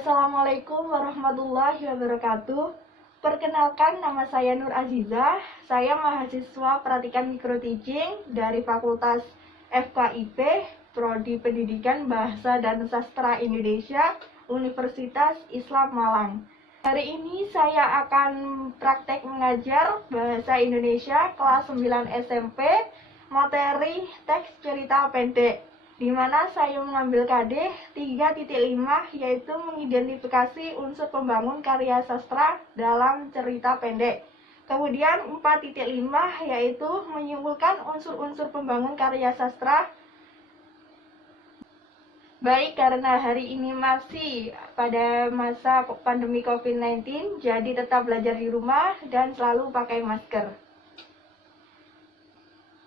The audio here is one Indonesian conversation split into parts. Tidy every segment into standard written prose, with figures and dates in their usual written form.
Assalamualaikum warahmatullahi wabarakatuh. Perkenalkan, nama saya Nur Azizah. Saya mahasiswa Praktikan Micro Teaching dari Fakultas FKIP, Prodi Pendidikan Bahasa dan Sastra Indonesia, Universitas Islam Malang. Hari ini saya akan praktek mengajar Bahasa Indonesia kelas 9 SMP, materi teks cerita pendek, di mana saya mengambil KD 3.5, yaitu mengidentifikasi unsur pembangun karya sastra dalam cerita pendek. Kemudian 4.5 yaitu menyimpulkan unsur-unsur pembangun karya sastra. Baik, karena hari ini masih pada masa pandemi COVID-19, jadi tetap belajar di rumah dan selalu pakai masker.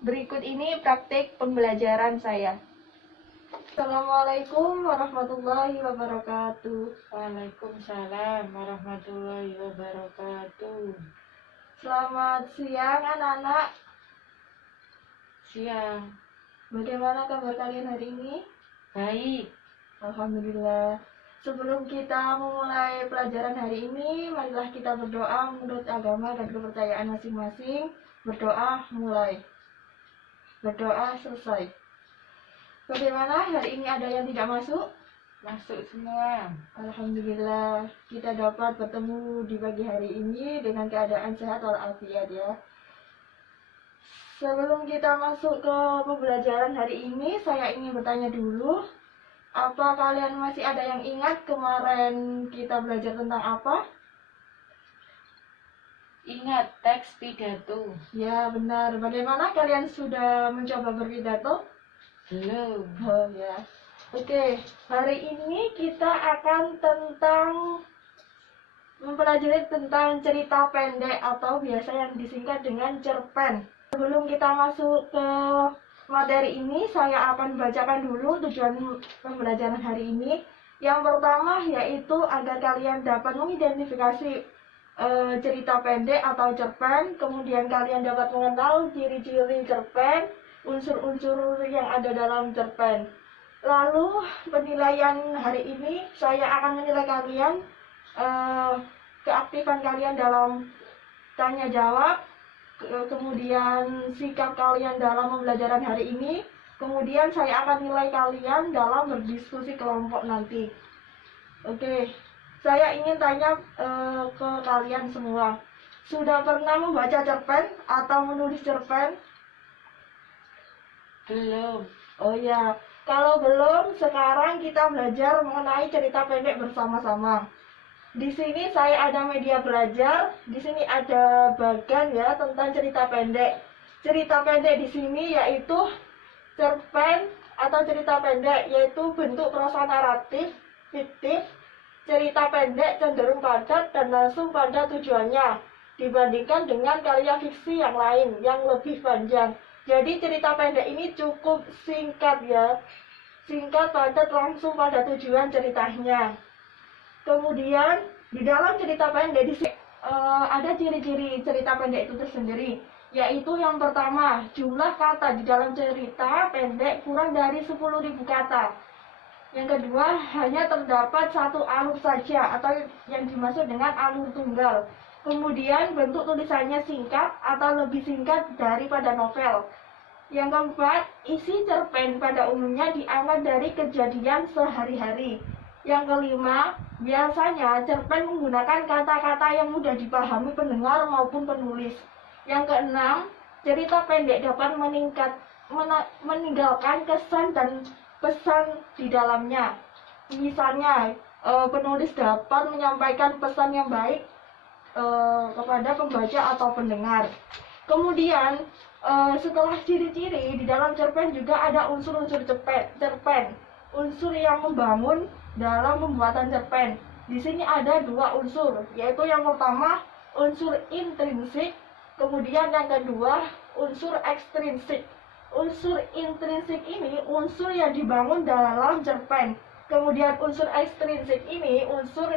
Berikut ini praktik pembelajaran saya. Assalamualaikum warahmatullahi wabarakatuh. Waalaikumsalam warahmatullahi wabarakatuh. Selamat siang anak-anak. Siang. Bagaimana kabar kalian hari ini? Baik. Alhamdulillah. Sebelum kita memulai pelajaran hari ini, marilah kita berdoa menurut agama dan kepercayaan masing-masing. Berdoa mulai. Berdoa selesai. Bagaimana hari ini, ada yang tidak masuk? Masuk semua. Alhamdulillah, kita dapat bertemu di pagi hari ini dengan keadaan sehat walafiat ya. Sebelum kita masuk ke pembelajaran hari ini, saya ingin bertanya dulu, apa kalian masih ada yang ingat kemarin kita belajar tentang apa? Ingat teks pidato? Ya benar, bagaimana kalian sudah mencoba berpidato? Belum. Oh ya. Oke, hari ini kita akan mempelajari tentang cerita pendek atau biasa yang disingkat dengan cerpen. Sebelum kita masuk ke materi ini, saya akan bacakan dulu tujuan pembelajaran hari ini. Yang pertama yaitu agar kalian dapat mengidentifikasi cerita pendek atau cerpen. Kemudian kalian dapat mengenal ciri-ciri cerpen, unsur-unsur yang ada dalam cerpen. Lalu penilaian hari ini, saya akan menilai kalian keaktifan kalian dalam tanya jawab, kemudian sikap kalian dalam pembelajaran hari ini, kemudian saya akan nilai kalian dalam berdiskusi kelompok nanti. Oke, saya ingin tanya ke kalian semua, sudah pernah membaca cerpen atau menulis cerpen? Belum. Oh ya, kalau belum, sekarang kita belajar mengenai cerita pendek bersama-sama. Di sini saya ada media belajar, di sini ada bagan ya tentang cerita pendek. Cerita pendek di sini yaitu cerpen atau cerita pendek, yaitu bentuk prosa naratif, fiktif. Cerita pendek cenderung padat dan langsung pada tujuannya dibandingkan dengan karya fiksi yang lain yang lebih panjang. Jadi cerita pendek ini cukup singkat ya, singkat, padat, langsung pada tujuan ceritanya. Kemudian di dalam cerita pendek di sini ada ciri-ciri cerita pendek itu tersendiri, yaitu yang pertama, jumlah kata di dalam cerita pendek kurang dari 10.000 kata. Yang kedua, hanya terdapat satu alur saja atau yang dimaksud dengan alur tunggal. Kemudian bentuk tulisannya singkat atau lebih singkat daripada novel. Yang keempat, isi cerpen pada umumnya diangkat dari kejadian sehari-hari. Yang kelima, biasanya cerpen menggunakan kata-kata yang mudah dipahami pendengar maupun penulis. Yang keenam, cerita pendek dapat meninggalkan kesan dan pesan di dalamnya. Misalnya, penulis dapat menyampaikan pesan yang baik kepada pembaca atau pendengar. Kemudian, setelah ciri-ciri, di dalam cerpen juga ada unsur-unsur cerpen, unsur yang membangun dalam pembuatan cerpen. Di sini ada dua unsur, yaitu yang pertama unsur intrinsik, kemudian yang kedua unsur ekstrinsik. Unsur intrinsik ini unsur yang dibangun dalam cerpen. Kemudian unsur ekstrinsik ini unsur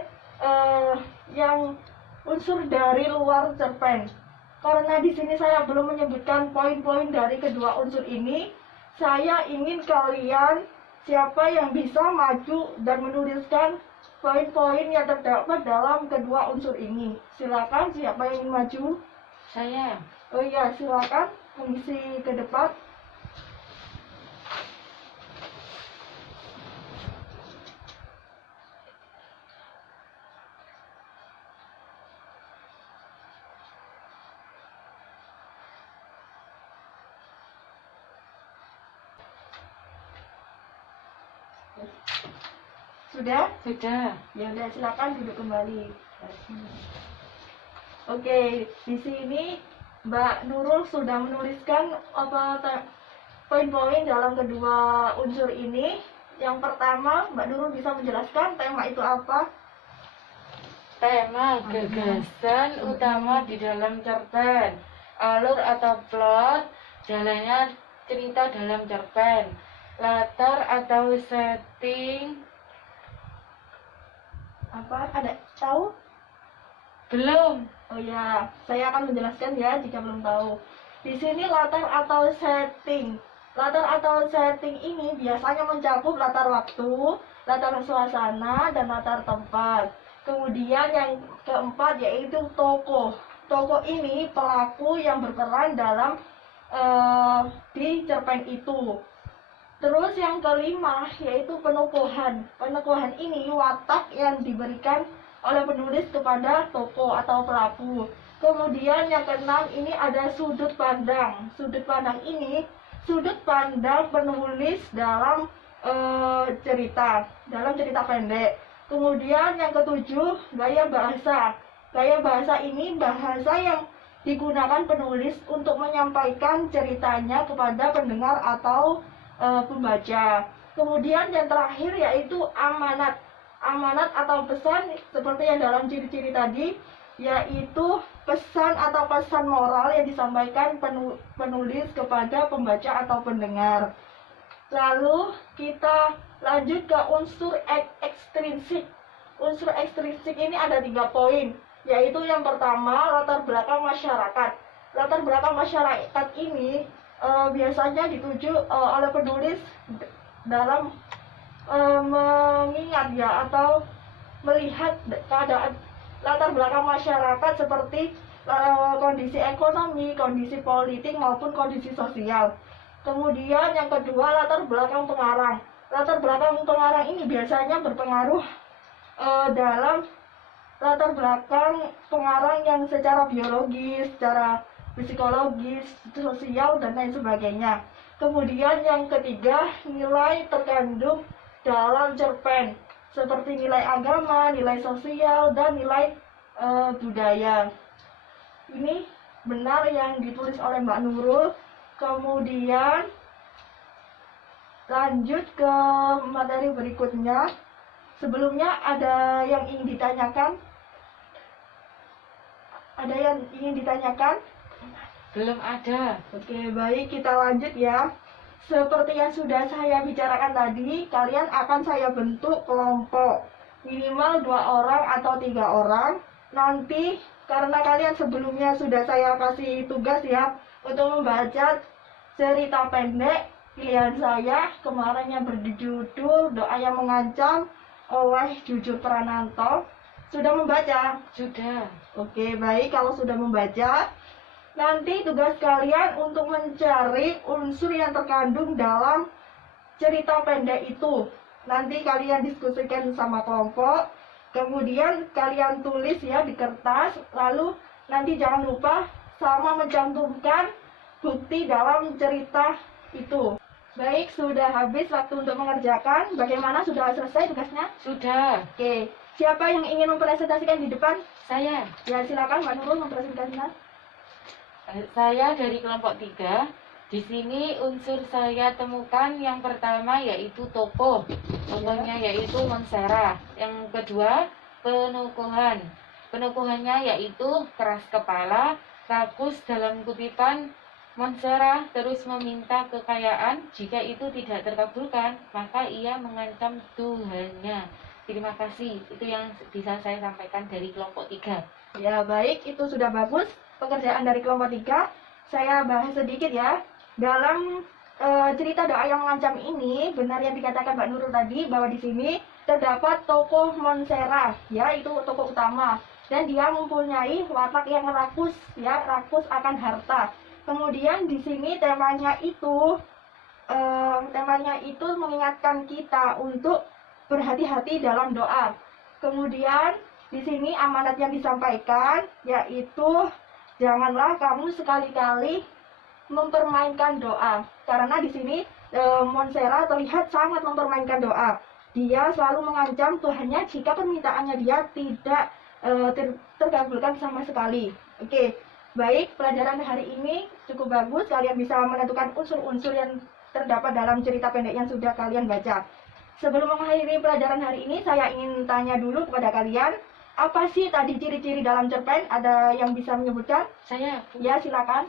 dari luar cerpen. Karena di sini saya belum menyebutkan poin-poin dari kedua unsur ini, saya ingin kalian siapa yang bisa maju dan menuliskan poin-poin yang terdapat dalam kedua unsur ini. Silakan siapa yang ingin maju? Saya. Oh iya, silakan mengisi ke depan. Sudah? Sudah. Ya udah, silakan duduk kembali. Oke, di sini Mbak Nurul sudah menuliskan poin-poin dalam kedua unsur ini. Yang pertama, Mbak Nurul bisa menjelaskan tema itu apa? Tema gagasan utama di dalam cerpen. Alur atau plot, jalannya cerita dalam cerpen. Latar atau setting. Apa? Ada tahu? Belum. Oh ya, saya akan menjelaskan ya jika belum tahu. Di sini latar atau setting. Latar atau setting ini biasanya mencakup latar waktu, latar suasana, dan latar tempat. Kemudian yang keempat yaitu tokoh. Tokoh ini pelaku yang berperan dalam di cerpen itu. Terus yang kelima yaitu penokohan. Penokohan ini watak yang diberikan oleh penulis kepada tokoh atau pelaku. Kemudian yang keenam ini ada sudut pandang. Sudut pandang ini sudut pandang penulis dalam cerita pendek. Kemudian yang ketujuh gaya bahasa. Gaya bahasa ini bahasa yang digunakan penulis untuk menyampaikan ceritanya kepada pendengar atau pembaca. Kemudian yang terakhir yaitu amanat. Amanat atau pesan seperti yang dalam ciri-ciri tadi, yaitu pesan atau pesan moral yang disampaikan penulis kepada pembaca atau pendengar. Lalu kita lanjut ke unsur ekstrinsik. Unsur ekstrinsik ini ada 3 poin, yaitu yang pertama latar belakang masyarakat. Latar belakang masyarakat ini biasanya dituju oleh penulis dalam mengingat ya atau melihat keadaan latar belakang masyarakat seperti kondisi ekonomi, kondisi politik maupun kondisi sosial. Kemudian yang kedua latar belakang pengarang. Latar belakang pengarang ini biasanya berpengaruh dalam latar belakang pengarang yang secara biologis, secara psikologis, sosial, dan lain sebagainya. Kemudian yang ketiga, nilai terkandung dalam cerpen seperti nilai agama, nilai sosial, dan nilai budaya. Ini benar yang ditulis oleh Mbak Nurul. Kemudian lanjut ke materi berikutnya. Sebelumnya ada yang ingin ditanyakan? Ada yang ingin ditanyakan? Belum ada. Oke, baik, kita lanjut ya. Seperti yang sudah saya bicarakan tadi, kalian akan saya bentuk kelompok minimal 2 orang atau 3 orang. Nanti karena kalian sebelumnya sudah saya kasih tugas ya untuk membaca cerita pendek pilihan saya kemarin yang berjudul Doa yang Mengancam oleh Jujur Prananto. Sudah membaca? Sudah. Oke, baik, kalau sudah membaca, nanti tugas kalian untuk mencari unsur yang terkandung dalam cerita pendek itu. Nanti kalian diskusikan sama kelompok, kemudian kalian tulis ya di kertas, lalu nanti jangan lupa sama mencantumkan bukti dalam cerita itu. Baik, sudah habis waktu untuk mengerjakan. Bagaimana, sudah selesai tugasnya? Sudah. Oke, siapa yang ingin mempresentasikan di depan? Saya. Ya, silakan Mbak Nurul mempresentasikan. Saya dari kelompok 3. Di sini unsur saya temukan yang pertama yaitu tokoh. Tokohnya yaitu Monsera. Yang kedua, penokohan. Penokohannya yaitu keras kepala, rakus dalam kutipan. Monsera terus meminta kekayaan. Jika itu tidak terkabulkan, maka ia mengancam Tuhannya. Terima kasih. Itu yang bisa saya sampaikan dari kelompok 3. Ya, baik, itu sudah bagus. Pekerjaan dari kelompok 3. Saya bahas sedikit ya. Dalam cerita Doa yang Mengancam ini, benar yang dikatakan Mbak Nurul tadi, bahwa di sini terdapat tokoh Monstera, ya itu tokoh utama, dan dia mempunyai watak yang rakus, ya rakus akan harta. Kemudian di sini temanya itu mengingatkan kita untuk berhati-hati dalam doa. Kemudian di sini amanat yang disampaikan yaitu janganlah kamu sekali-kali mempermainkan doa, karena di sini Monstera terlihat sangat mempermainkan doa. Dia selalu mengancam Tuhannya jika permintaannya dia tidak terkabulkan sama sekali. Oke, baik, pelajaran hari ini cukup bagus. Kalian bisa menentukan unsur-unsur yang terdapat dalam cerita pendek yang sudah kalian baca. Sebelum mengakhiri pelajaran hari ini, saya ingin tanya dulu kepada kalian, apa sih tadi ciri-ciri dalam cerpen? Ada yang bisa menyebutkan? Saya. Ya, silakan.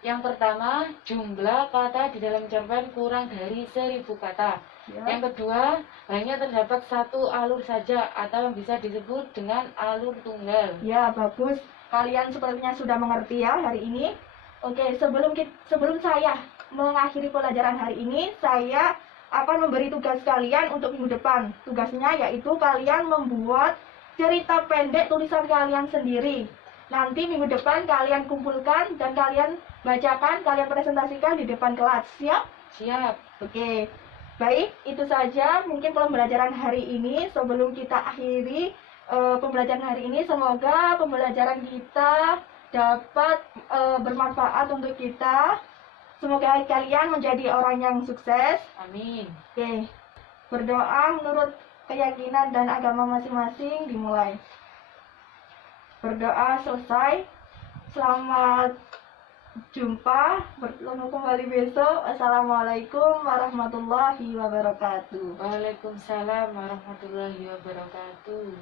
Yang pertama, jumlah kata di dalam cerpen kurang dari 1000 kata. Ya. Yang kedua, hanya terdapat satu alur saja atau yang bisa disebut dengan alur tunggal. Ya, bagus. Kalian sepertinya sudah mengerti ya hari ini. Oke, sebelum saya mengakhiri pelajaran hari ini, saya akan memberi tugas kalian untuk minggu depan. Tugasnya yaitu kalian membuat cerita pendek tulisan kalian sendiri. Nanti minggu depan kalian kumpulkan dan kalian bacakan, kalian presentasikan di depan kelas. Siap? Siap. Oke. Baik, itu saja mungkin pembelajaran hari ini. Sebelum kita akhiri pembelajaran hari ini, semoga pembelajaran kita dapat bermanfaat untuk kita. Semoga kalian menjadi orang yang sukses. Amin. Oke, berdoa menurut keyakinan dan agama masing-masing dimulai. Berdoa selesai. Selamat jumpa, bertemu kembali besok. Assalamualaikum warahmatullahi wabarakatuh. Waalaikumsalam warahmatullahi wabarakatuh.